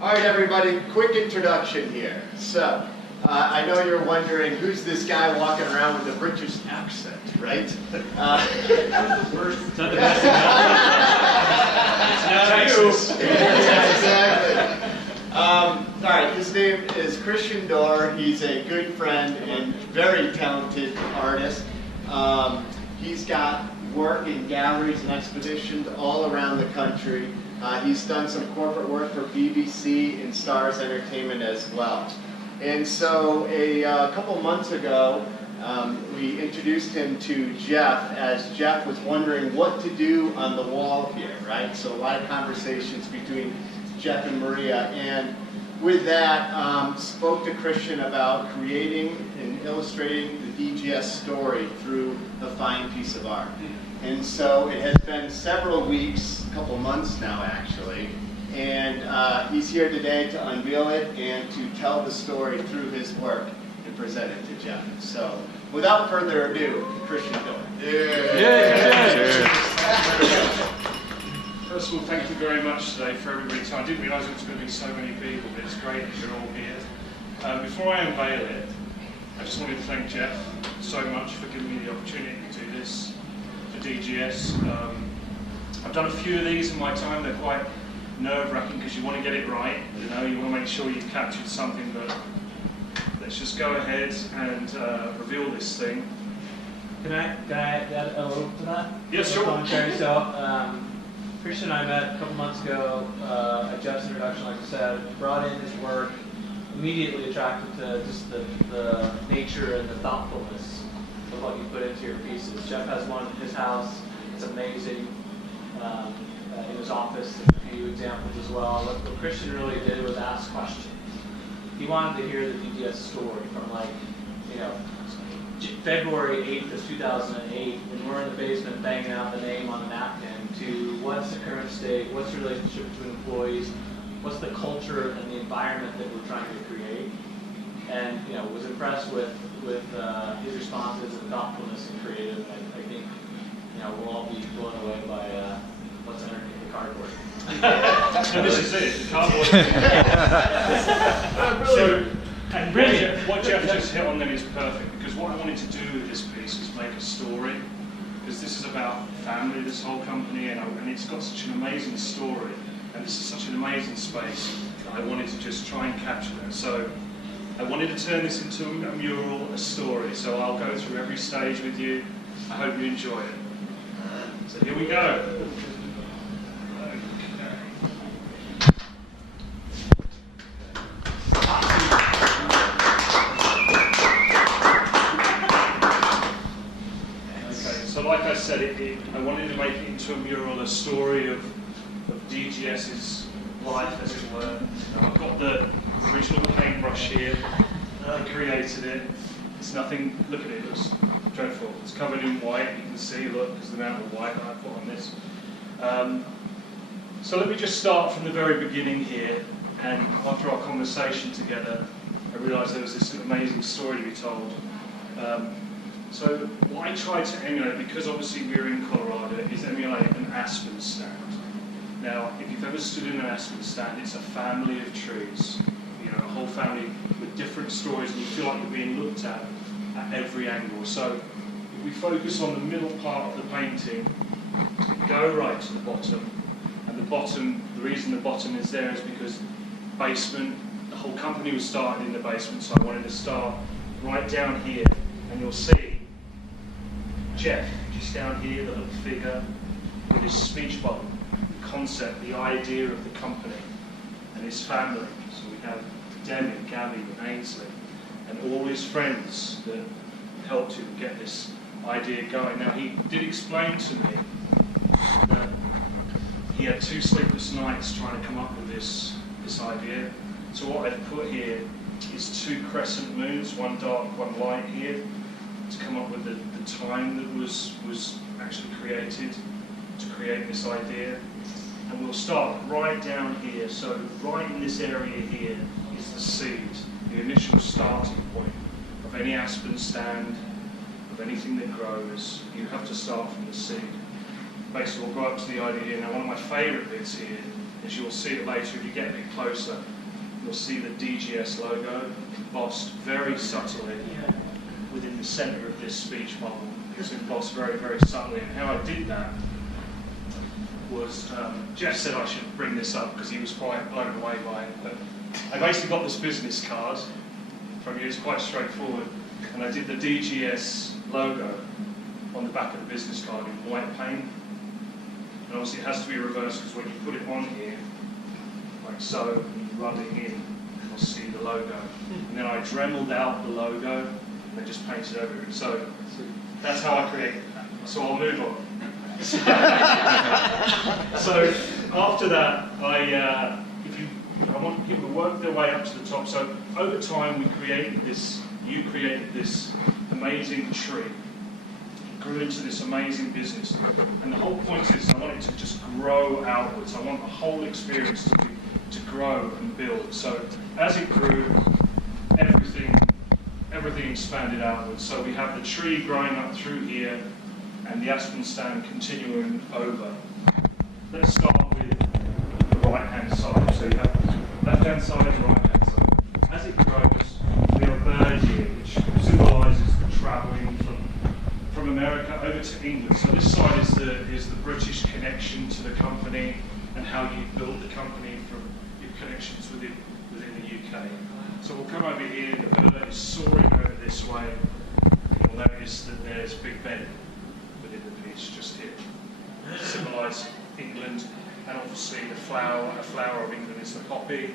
All right, everybody, quick introduction here. So, I know you're wondering who's this guy walking around with a British accent, right? It's not the best Texas. Exactly. All right, his name is Christian Dore. He's a good friend and very talented artist. He's got work in galleries and expositions all around the country. He's done some corporate work for BBC and Stars Entertainment as well. And so a couple months ago, we introduced him to Jeff, as Jeff was wondering what to do on the wall here, right? So a lot of conversations between Jeff and Maria. And with that, spoke to Christian about creating and illustrating the DGS story through a fine piece of art. And so it has been several weeks, a couple months now actually, and he's here today to unveil it and to tell the story through his work and present it to Jeff. So without further ado, Christian Dore. First of all, thank you very much today for everybody's time. I didn't realise it was going to be so many people, but it's great that you're all here. Before I unveil it, I just wanted to thank Jeff so much for giving me the opportunity to do this for DGS. I've done a few of these in my time. They're quite nerve-wracking because you want to get it right. You know, you want to make sure you've captured something. But let's just go ahead and reveal this thing. Can I add a little to that? Yes, sure. So, Christian and I met a couple months ago at Jeff's introduction, like I said, brought in his work, immediately attracted to just the nature and the thoughtfulness of what you put into your pieces. Jeff has one in his house, it's amazing. In his office, a few examples as well. What Christian really did was ask questions. He wanted to hear the DGS story from, like, you know, February 8th of 2008, when we're in the basement banging out the name on a napkin, to what's the current state, what's the relationship between employees, what's the culture and the environment that we're trying to create. And, you know, was impressed with his responses and thoughtfulness and creative. I think, you know, we'll all be blown away by what's underneath the cardboard. And this is it, the cardboard. And what Jeff just hit on then is perfect, because what I wanted to do with this piece was make a story, because this is about family, this whole company, and it's got such an amazing story, and this is such an amazing space that I wanted to just try and capture that. So I wanted to turn this into a mural, a story, so I'll go through every stage with you. I hope you enjoy it. So here we go. Like I said, I wanted to make it into a mural, a story of DGS's life, as it were. I've got the original paintbrush here. I created it. It's nothing, look at it, it looks dreadful. It's covered in white, you can see, look, there's the amount of white that I put on this. So let me just start from the very beginning here, and after our conversation together, I realised there was this amazing story to be told. So what I tried to emulate, because obviously we're in Colorado, is emulate an aspen stand. Now, if you've ever stood in an aspen stand, it's a family of trees. You know, a whole family with different stories, and you feel like you're being looked at every angle. So if we focus on the middle part of the painting, go right to the bottom, and the bottom, the reason the bottom is there is because basement, the whole company was started in the basement, so I wanted to start right down here, and you'll see Jeff, just down here, the little figure with his speech bubble, the concept, the idea of the company, and his family. So we have Demi, Gabby, and Ainsley, and all his friends that helped him get this idea going. Now, he did explain to me that he had 2 sleepless nights trying to come up with this idea. So what I've put here is 2 crescent moons, one dark, one light here, to come up with the time that was actually created to create this idea. And we'll start right down here. So right in this area here is the seed, the initial starting point of any aspen stand, of anything that grows. You have to start from the seed. Basically, we'll go up to the idea here. Now, one of my favourite bits here as you'll see it later if you get a bit closer, you'll see the DGS logo embossed very subtly within the centre of this speech bubble. It's embossed very, very subtly. And how I did that was, Jeff said I should bring this up because he was quite blown away by it. But I basically got this business card from you, it's quite straightforward. And I did the DGS logo on the back of the business card in white paint. And obviously it has to be reversed because when you put it on here, like so, and you rub it in, you'll see the logo. And then I dremeled out the logo and just painted over it. So that's how I created that. So I'll move on. So after that, I want people to work their way up to the top. So over time, you created this amazing tree. It grew into this amazing business. And the whole point is I want it to just grow outwards. I want the whole experience to grow and build. So as it grew, everything expanded outwards. So we have the tree growing up through here and the aspen stand continuing over. Let's start with the right-hand side. So you have left-hand side and right-hand side. As it grows, we have a bird here, which symbolises the travelling from America over to England. So this side is the British connection to the company and how you build the company from your connections within the UK. So we'll come over here, the bird is soaring over this way. You'll notice that there's Big Ben within the piece just here. Symbolise England, and obviously a flower of England is the poppy,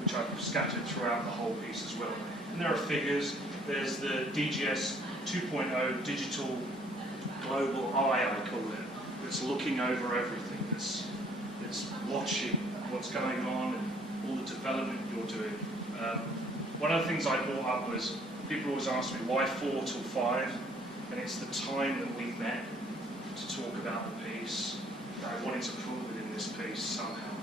which I've scattered throughout the whole piece as well. And there are figures. There's the DGS 2.0 digital global eye, I call it, that's looking over everything, that's watching what's going on and all the development you're doing. One of the things I brought up was, people always ask me, why 4 till 5? And it's the time that we met to talk about the piece that I wanted to put within this piece somehow.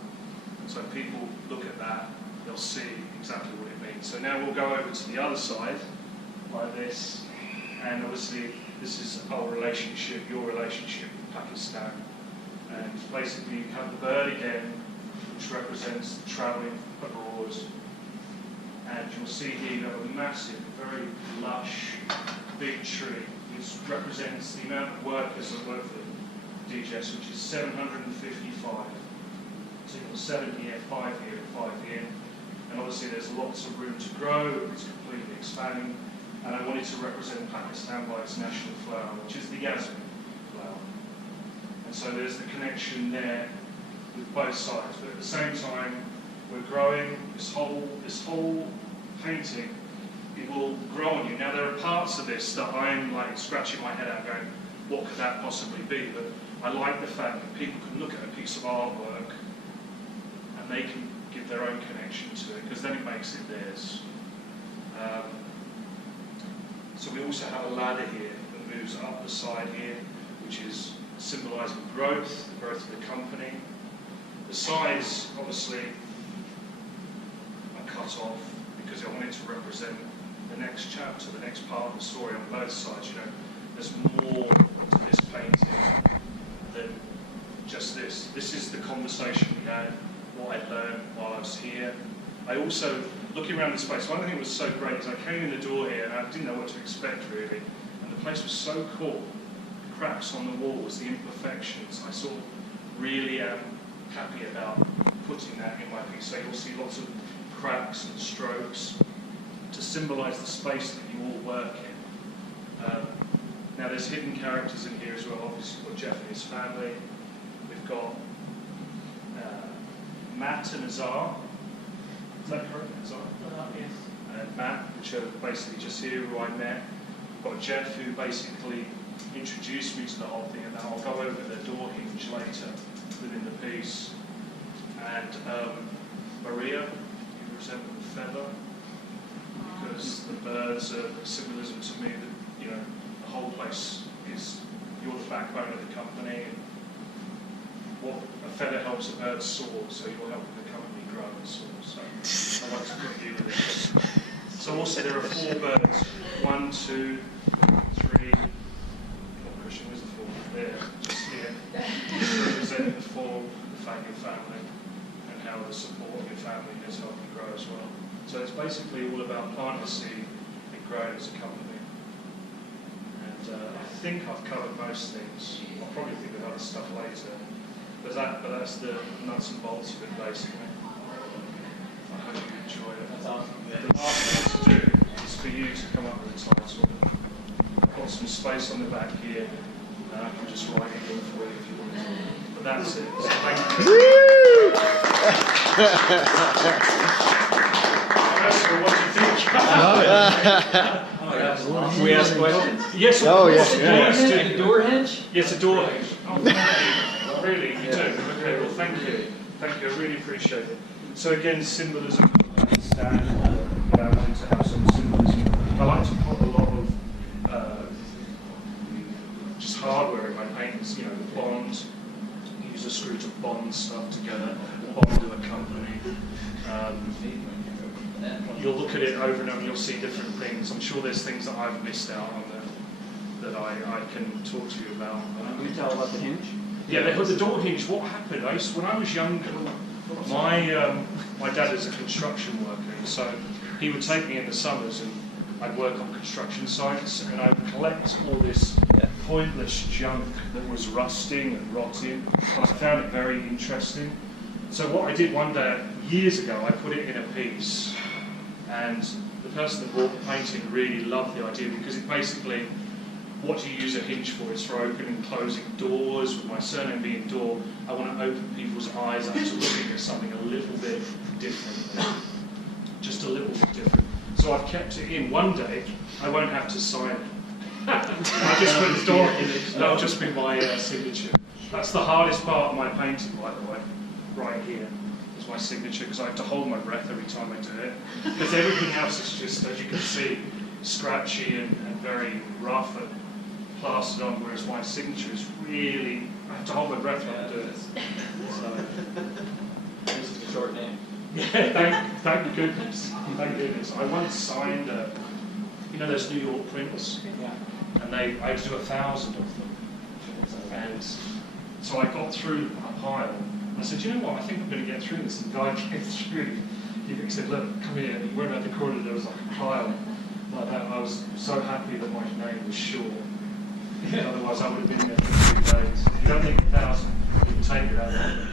So if people look at that, they'll see exactly what it means. So now we'll go over to the other side, like this, and obviously this is our relationship, your relationship with Pakistan. And basically you have the bird again, which represents the travelling abroad. And you'll see here you have a massive, very lush, big tree, which represents the amount of workers that work for DGS, which is 755. So you've got 7 here, 5 here, and 5 here. And obviously there's lots of room to grow, it's completely expanding. And I wanted to represent Pakistan by its national flower, which is the yasmin flower. And so there's the connection there with both sides. But at the same time, we're growing this whole painting. It will grow on you. Now there are parts of this that I'm like scratching my head out going, what could that possibly be? But I like the fact that people can look at a piece of artwork and they can give their own connection to it, because then it makes it theirs. So we also have a ladder here that moves up the side here, which is symbolising growth, the growth of the company. The sides, obviously, are cut off because I wanted to represent the next chapter, the next part of the story on both sides. You know, there's more to this painting than just this. This is the conversation we had, what I learned while I was here. I also, looking around this place, one thing that was so great is I came in the door here and I didn't know what to expect really, and the place was so cool. The cracks on the walls, the imperfections, I sort of really am happy about putting that in my piece. So you'll see lots of cracks and strokes to symbolise the space that you all work in. Now there's hidden characters in here as well. Obviously we've got Jeff and his family. We've got Matt and Azar. Is that correct, Azar? Yes. And Matt, which are basically just here who I met. We've got Jeff, who basically introduced me to the whole thing, and I'll go over the door hinge later within the piece. And Maria, who represent the feather, because the birds are symbolism to me that, you know, the whole place is, you're the backbone of the company, and what a feather helps a bird soar, so you're helping the company grow and soar. So I like to put you with it. So also there are 4 birds. 1, 2, 3. Oh, Christian, where's the 4th? There, just here. Representing the 4, the family. how the support of your family has helped you grow as well. So it's basically all about planting a seed and growing as a company. And I think I've covered most things. I'll probably think of other stuff later. But that's the nuts and bolts of it, basically. I hope you enjoy it. That's awesome. The last thing to do is for you to come up with a title. I've got some space on the back here, and I can just write it in for you if you want to. But that's it. So thank you. What do you think? Can we ask questions? Yes. Oh, yes. A door hinge? Yes, a door hinge. Oh, really? You do? Okay, well, thank you. Thank you, I really appreciate it. So again, symbolism, I understand, but I wanted to have some symbolism. I like to put a lot of just hardware in my paintings, you know, the bond, use a screw to bond stuff together, bond of a company. You'll look at it over and over and you'll see different things. I'm sure there's things that I've missed out on that I can talk to you about. Can you tell about the hinge? Yeah, the door hinge. What happened? When I was younger, my dad is a construction worker, and so he would take me in the summers and I'd work on construction sites and I'd collect all this pointless junk that was rusting and rotting. I found it very interesting. So what I did one day, years ago, I put it in a piece, and the person that bought the painting really loved the idea because it basically, what do you use a hinge for? It's for opening and closing doors. With my surname being Dore, I want to open people's eyes up to looking at something a little bit different. Just a little bit different. So I've kept it in. One day, I won't have to sign it. I just put the door in it. That'll just be my signature. That's the hardest part of my painting, by the way. Right here is my signature, because I have to hold my breath every time I do it. Because everything else is just, as you can see, scratchy and very rough and plastered on, whereas my signature is really, I have to hold my breath while I do it. So, This is a short name. yeah, thank goodness. Thank goodness. I once signed, you know those New York prints? Yeah. And I had to do 1,000 of them. And so I got through a pile. I said, you know what, I think I'm going to get through this. And the guy came through. He said, look, come here. And he went around the corner, there was like a pile like that. And I was so happy that my name was short. Otherwise I would have been there for 2 days. You don't need 1,000, you can take it out of there.